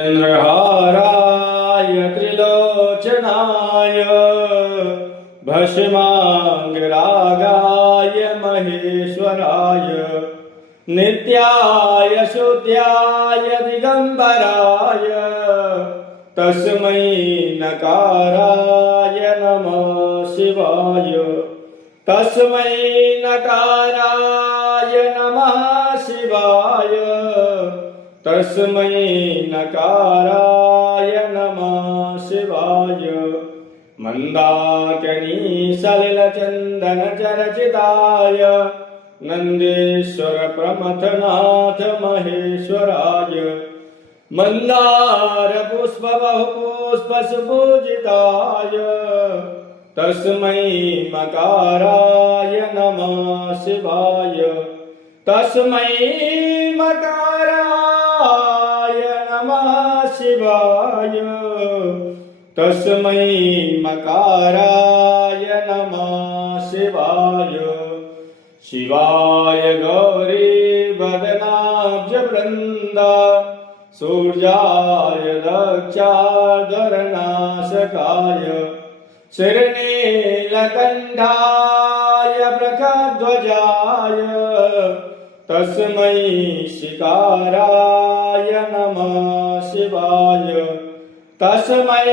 चन्द्रहाराय त्रिलोचनाय भस्माङ्गरागाय महेश्वराय नित्याय शुद्ध्याय दिगम्बराय तस्मै नकाराय नमः शिवाय तस्मै नकाराय नमः शिवाय तस्मै नकाराय नमः शिवाय मन्दाकिनी सलिलचन्दनचरचिताय नन्देश्वर प्रमथनाथ महेश्वराय मन्दार पुष्प बहुपुष्प सुपूजिताय तस्मै मकाराय नमः शिवाय तस्मै मकाराय नमः शिवाय तस्मै मकाराय नमः शिवाय शिवाय गौरी वदनाब्ज वृन्दा सूर्याय दक्षाधरनाशकाय श्रीनीलकण्ठाय प्रखध्वजाय तस्मै शिकाराय नमः शिवाय तस्मै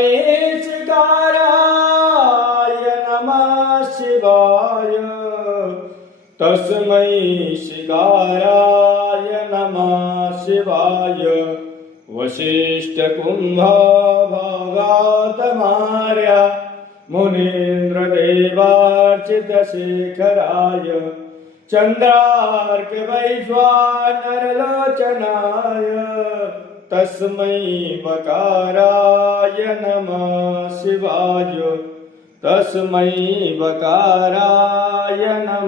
शिकाराय नमः शिवाय तस्मै शिकाराय नमः शिवाय वसिष्ठकुम्भ भगवतमार्य मुनीन्द्रदेवार्चितशेखराय चन्द्रार्कवैश्वानरलोचनाय तस्मै वकाराय नमः शिवाय तस्मै वकाराय नमः